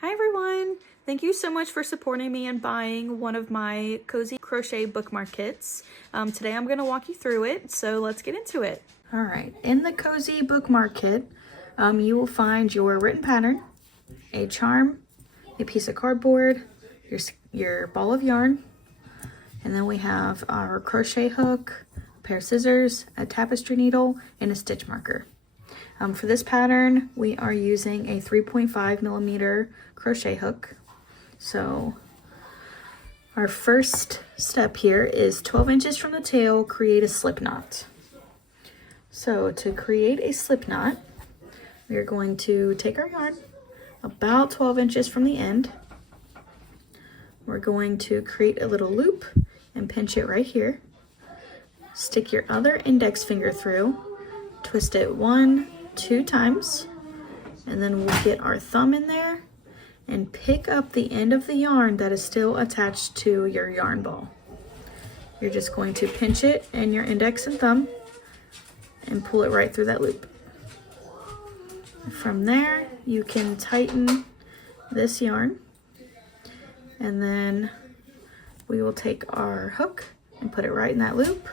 Hi everyone! Thank you so much for supporting me and buying one of my Kozy Crochet bookmark kits. Today I'm going to walk you through it, so let's get into it. Alright, in the Kozy bookmark kit, you will find your written pattern, a charm, a piece of cardboard, your ball of yarn, and then we have our crochet hook, a pair of scissors, a tapestry needle, and a stitch marker. For this pattern, we are using a 3.5 millimeter crochet hook. So our first step here is 12 inches from the tail, create a slip knot. So to create a slip knot, we are going to take our yarn about 12 inches from the end. We're going to create a little loop and pinch it right here. Stick your other index finger through, twist it 2 times, and then we'll get our thumb in there and pick up the end of the yarn that is still attached to your yarn ball. You're just going to pinch it in your index and thumb and pull it right through that loop. From there, you can tighten this yarn, and then we will take our hook and put it right in that loop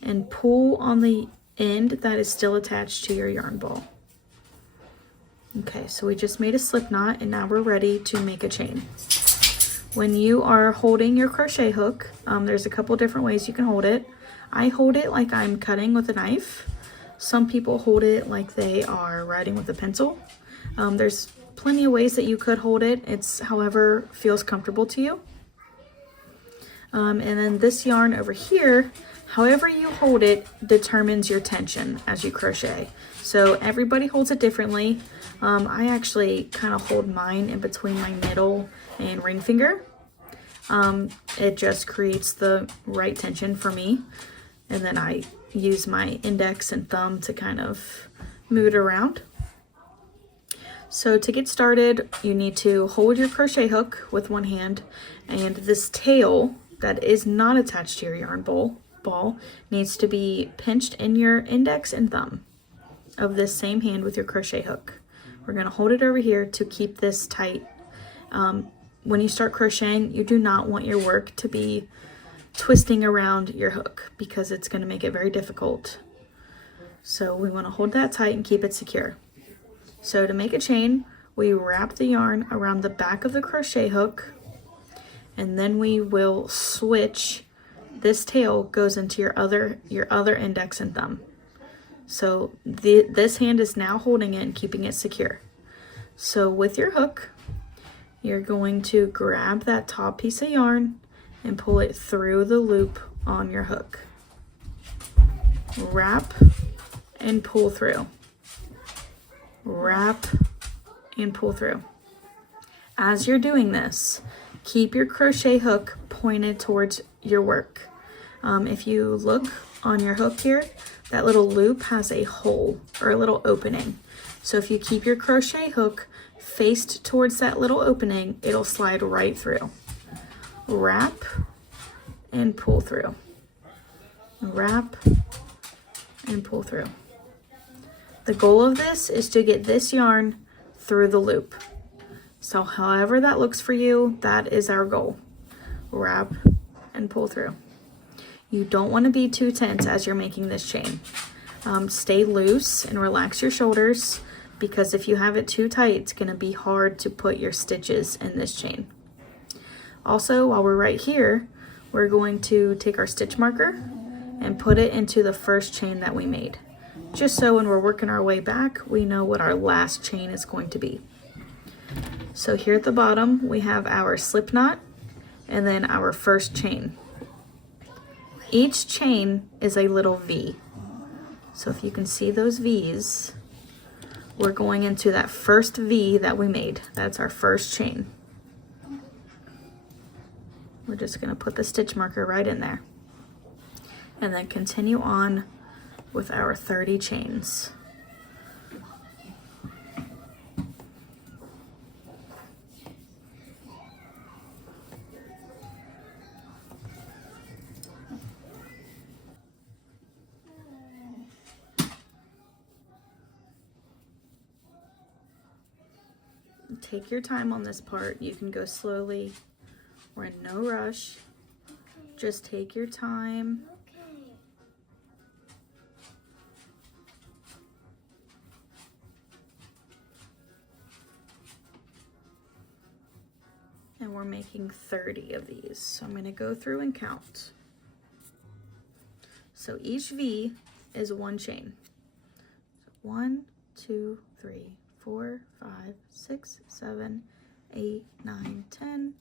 and pull on the end that is still attached to your yarn ball. Okay, so we just made a slip knot and now we're ready to make a chain. When you are holding your crochet hook, there's a couple different ways you can hold it. I hold it like I'm cutting with a knife. Some people hold it like they are writing with a pencil. There's plenty of ways that you could hold it. It's however feels comfortable to you. And then this yarn over here, however you hold it determines your tension as you crochet. So everybody holds it differently. I actually kind of hold mine in between my middle and ring finger. It just creates the right tension for me. And then I use my index and thumb to kind of move it around. So to get started, you need to hold your crochet hook with one hand, and this tail that is not attached to your yarn ball needs to be pinched in your index and thumb of this same hand with your crochet hook. We're going to hold it over here to keep this tight. When you start crocheting, you do not want your work to be twisting around your hook because it's going to make it very difficult. So we want to hold that tight and keep it secure. So to make a chain, we wrap the yarn around the back of the crochet hook, and then we will switch. This tail goes into your other index and thumb. So this hand is now holding it and keeping it secure. So with your hook, you're going to grab that top piece of yarn and pull it through the loop on your hook. Wrap and pull through. Wrap and pull through. As you're doing this, keep your crochet hook pointed towards your work. If you look on your hook here, that little loop has a hole or a little opening. So if you keep your crochet hook faced towards that little opening, it'll slide right through. Wrap and pull through. Wrap and pull through. The goal of this is to get this yarn through the loop. So however that looks for you, that is our goal. Wrap and pull through. You don't want to be too tense as you're making this chain. Stay loose and relax your shoulders, because if you have it too tight, it's going to be hard to put your stitches in this chain. Also, while we're right here, we're going to take our stitch marker and put it into the first chain that we made, just so when we're working our way back, we know what our last chain is going to be. So here at the bottom, we have our slip knot and then our first chain. Each chain is a little V. So if you can see those V's, we're going into that first V that we made. That's our first chain. We're just going to put the stitch marker right in there. And then continue on with our 30 chains. take your time on this part. You can go slowly. We're in no rush. Just take your time. And we're making 30 of these. So I'm going to go through and count. So each V is one chain. So 1, 2, 3, 4, 5, 6, 7, 8, 9, 10,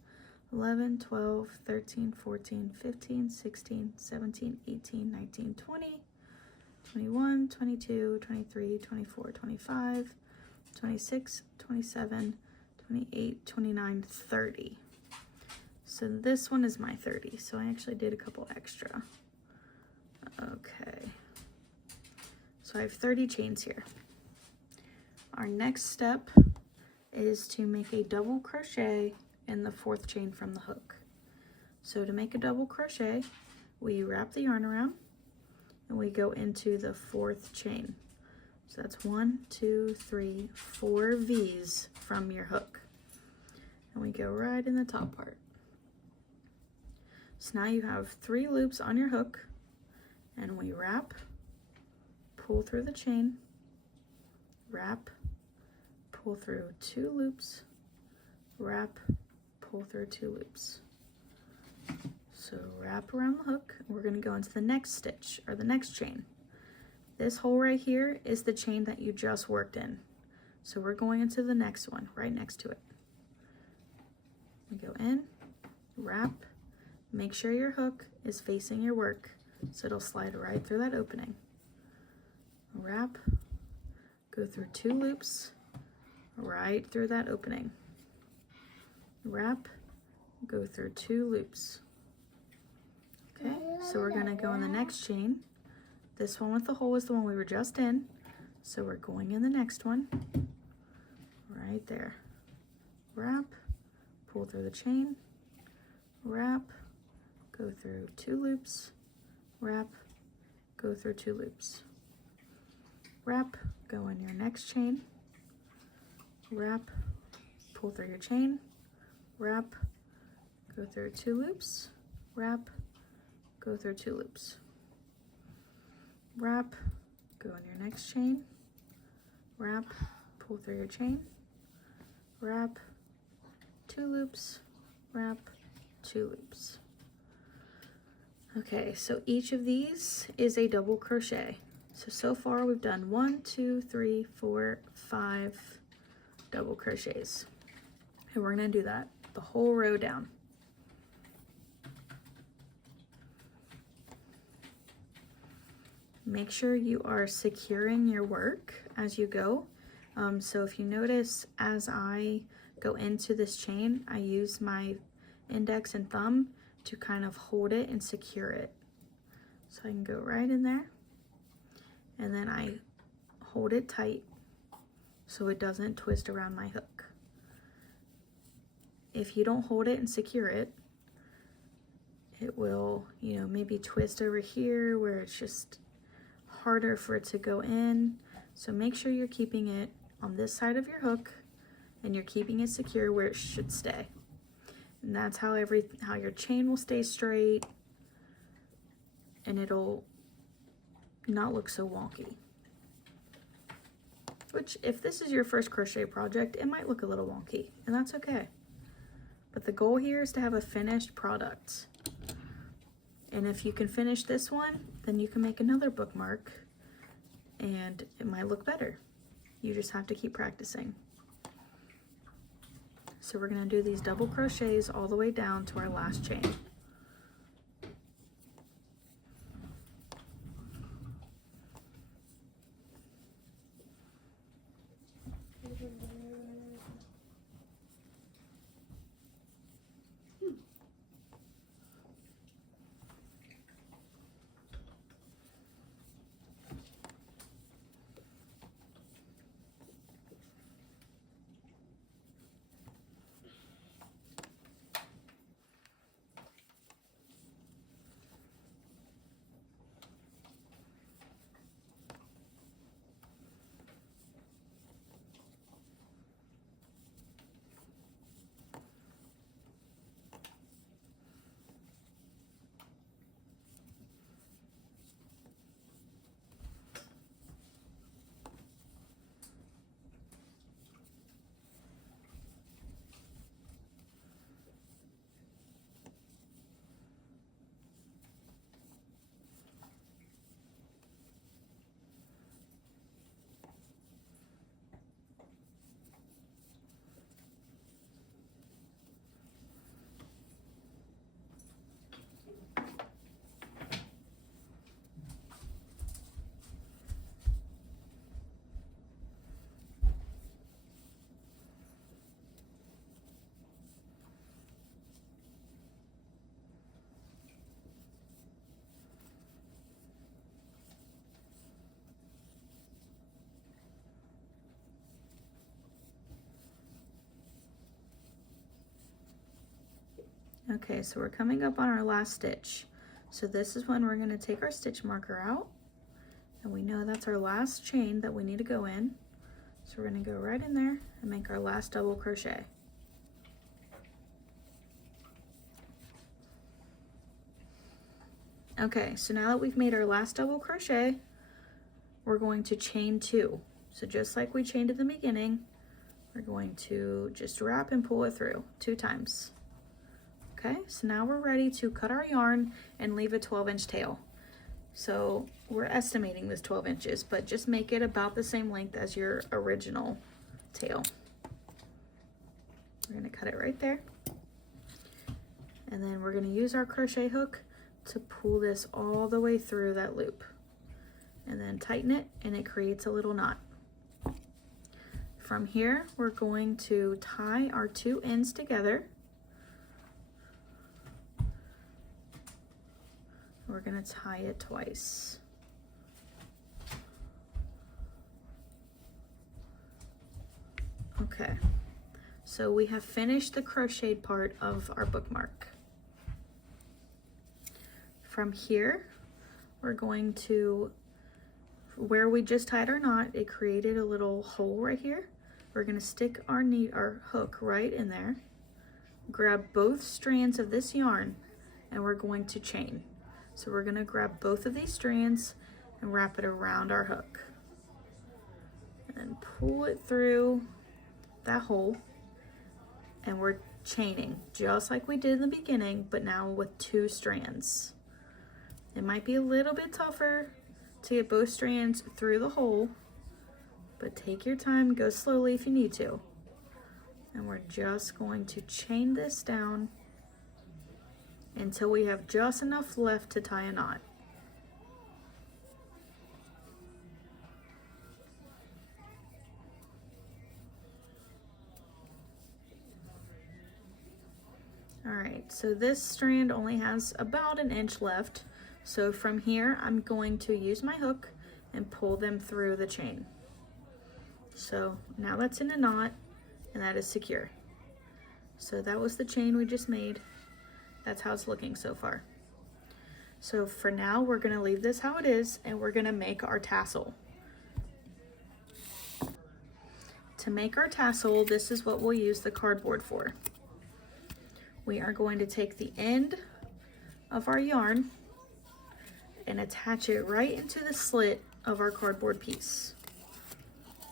11, 12, 13, 14, 15, 16, 17, 18, 19, 20, 21, 22, 23, 24, 25, 26, 27, 28, 29, 30. So this one is my 30. So I actually did a couple extra. Okay. So I have 30 chains here. Our next step is to make a double crochet in the 4th chain from the hook. So to make a double crochet, we wrap the yarn around and we go into the 4th chain. So that's 1, 2, 3, 4 V's from your hook. And we go right in the top part. So now you have 3 loops on your hook, and we wrap, pull through the chain, wrap, pull through 2 loops, wrap, pull through 2 loops. So wrap around the hook, and we're going to go into the next stitch, or the next chain. This hole right here is the chain that you just worked in. So we're going into the next one, right next to it. We go in, wrap, make sure your hook is facing your work so it'll slide right through that opening. Wrap, go through 2 loops, right through that opening. Wrap, go through 2 loops. Okay, so we're gonna go in the next chain. This one with the hole is the one we were just in. So we're going in the next one, right there. Wrap, pull through the chain, wrap, go through 2 loops, wrap, go through 2 loops. Wrap, go in your next chain, wrap, pull through your chain, wrap, go through 2 loops, wrap, go through 2 loops. Wrap, go in your next chain, wrap, pull through your chain, wrap, 2 loops, wrap, 2 loops. Okay, so each of these is a double crochet. So far we've done 1, 2, 3, 4, 5 double crochets. And we're gonna do that the whole row down. Make sure you are securing your work as you go. So if you notice, as I go into this chain, I use my index and thumb to kind of hold it and secure it. So I can go right in there, and then I hold it tight so it doesn't twist around my hook. If you don't hold it and secure it, it will, maybe twist over here where it's just harder for it to go in. So make sure you're keeping it on this side of your hook and you're keeping it secure where it should stay. And that's how your chain will stay straight and it'll not look so wonky. Which, if this is your first crochet project, it might look a little wonky, and that's okay. But the goal here is to have a finished product. And if you can finish this one, then you can make another bookmark and it might look better. You just have to keep practicing. So we're going to do these double crochets all the way down to our last chain. Okay, so we're coming up on our last stitch. So this is when we're going to take our stitch marker out, and we know that's our last chain that we need to go in. So we're going to go right in there and make our last double crochet. Okay, so now that we've made our last double crochet, we're going to chain 2. So just like we chained at the beginning, we're going to just wrap and pull it through 2 times. Okay, so now we're ready to cut our yarn and leave a 12-inch tail. So we're estimating this 12 inches, but just make it about the same length as your original tail. We're gonna cut it right there. And then we're gonna use our crochet hook to pull this all the way through that loop. And then tighten it, and it creates a little knot. From here, we're going to tie our 2 ends together. We're gonna tie it twice. Okay, so we have finished the crocheted part of our bookmark. From here, we're going to, where we just tied our knot, it created a little hole right here. We're gonna stick our hook right in there, grab both strands of this yarn, and we're going to chain. So we're gonna grab both of these strands and wrap it around our hook. And pull it through that hole, and we're chaining, just like we did in the beginning, but now with 2 strands. It might be a little bit tougher to get both strands through the hole, but take your time, go slowly if you need to. And we're just going to chain this down until we have just enough left to tie a knot. All right, so this strand only has about 1 inch left. So from here, I'm going to use my hook and pull them through the chain. So now that's in a knot, and that is secure. So that was the chain we just made. That's how it's looking so far. So for now, we're gonna leave this how it is, and we're gonna make our tassel. To make our tassel, this is what we'll use the cardboard for. We are going to take the end of our yarn and attach it right into the slit of our cardboard piece.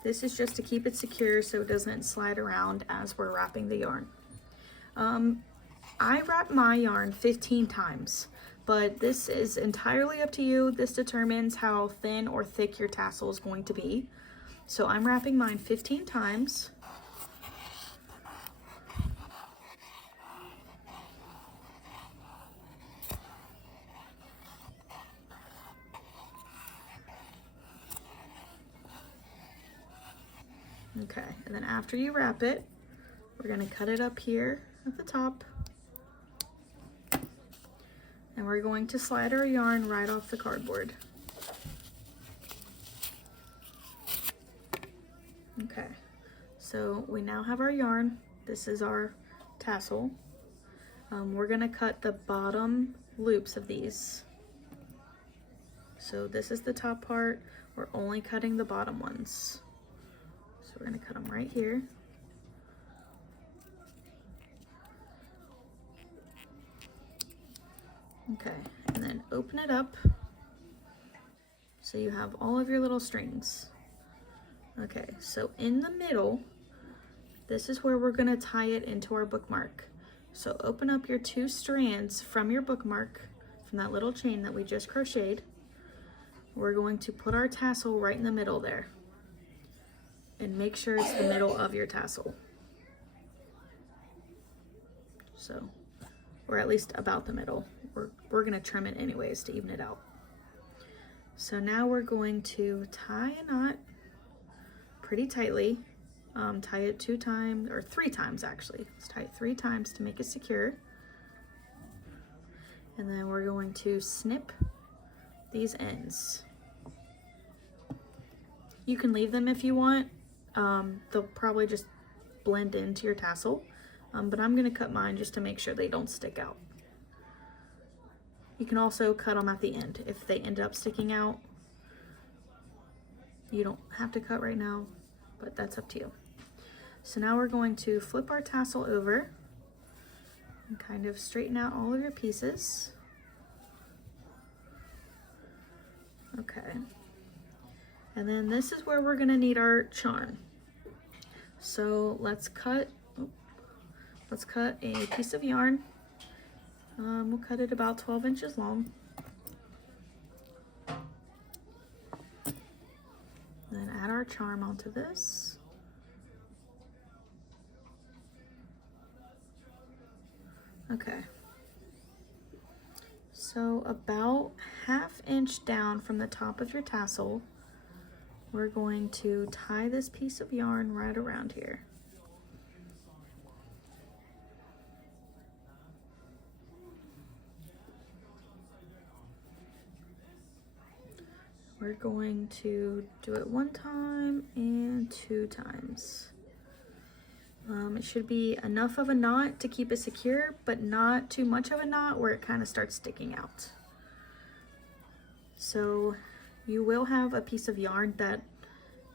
This is just to keep it secure so it doesn't slide around as we're wrapping the yarn. I wrap my yarn 15 times, but this is entirely up to you. This determines how thin or thick your tassel is going to be. So I'm wrapping mine 15 times. Okay, and then after you wrap it, we're gonna cut it up here at the top. And we're going to slide our yarn right off the cardboard. Okay, so we now have our yarn. This is our tassel. We're gonna cut the bottom loops of these. So this is the top part. We're only cutting the bottom ones. So we're gonna cut them right here. Okay, and then open it up so you have all of your little strings. Okay, so in the middle, this is where we're gonna tie it into our bookmark. So open up your 2 strands from your bookmark, from that little chain that we just crocheted. We're going to put our tassel right in the middle there. And make sure it's the middle of your tassel. So, or at least about the middle. We're gonna trim it anyways to even it out. So now we're going to tie a knot pretty tightly. Tie it 2 times, or 3 times actually. Let's tie it 3 times to make it secure. And then we're going to snip these ends. You can leave them if you want. They'll probably just blend into your tassel. but I'm gonna cut mine just to make sure they don't stick out. You can also cut them at the end if they end up sticking out. You don't have to cut right now, but that's up to you. So now we're going to flip our tassel over and kind of straighten out all of your pieces. Okay. And then this is where we're gonna need our charm. So let's cut a piece of yarn. We'll cut it about 12 inches long. Then add our charm onto this. Okay. So about 1/2 inch down from the top of your tassel, we're going to tie this piece of yarn right around here. We're going to do it 1 time and 2 times. It should be enough of a knot to keep it secure, but not too much of a knot where it kind of starts sticking out. So you will have a piece of yarn that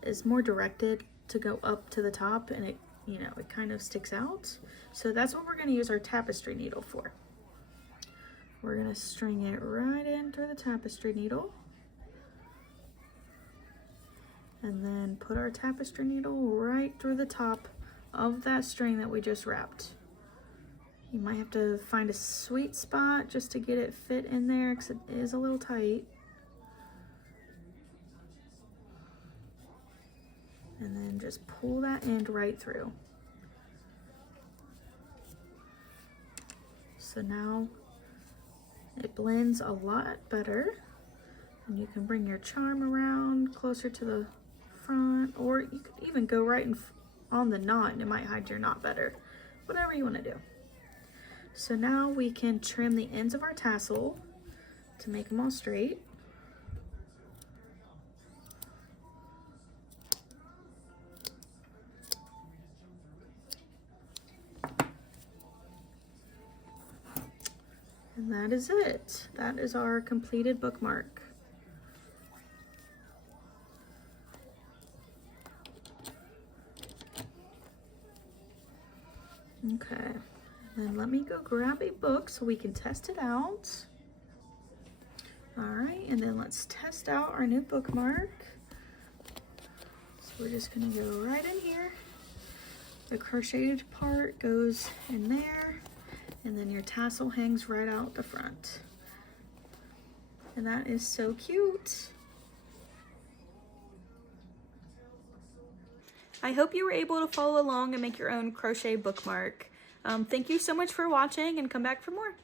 is more directed to go up to the top, and it kind of sticks out. So that's what we're going to use our tapestry needle for. We're going to string it right in through the tapestry needle. And then put our tapestry needle right through the top of that string that we just wrapped. You might have to find a sweet spot just to get it fit in there because it is a little tight. And then just pull that end right through. So now it blends a lot better, and you can bring your charm around closer to the front, or you could even go right on the knot and it might hide your knot better. Whatever you want to do. So now we can trim the ends of our tassel to make them all straight. And that is it. That is our completed bookmark. Okay, then let me go grab a book so we can test it out. All right, and then let's test out our new bookmark. So we're just gonna go right in here. The crocheted part goes in there, and then your tassel hangs right out the front. And that is so cute. I hope you were able to follow along and make your own crochet bookmark. Thank you so much for watching, and come back for more.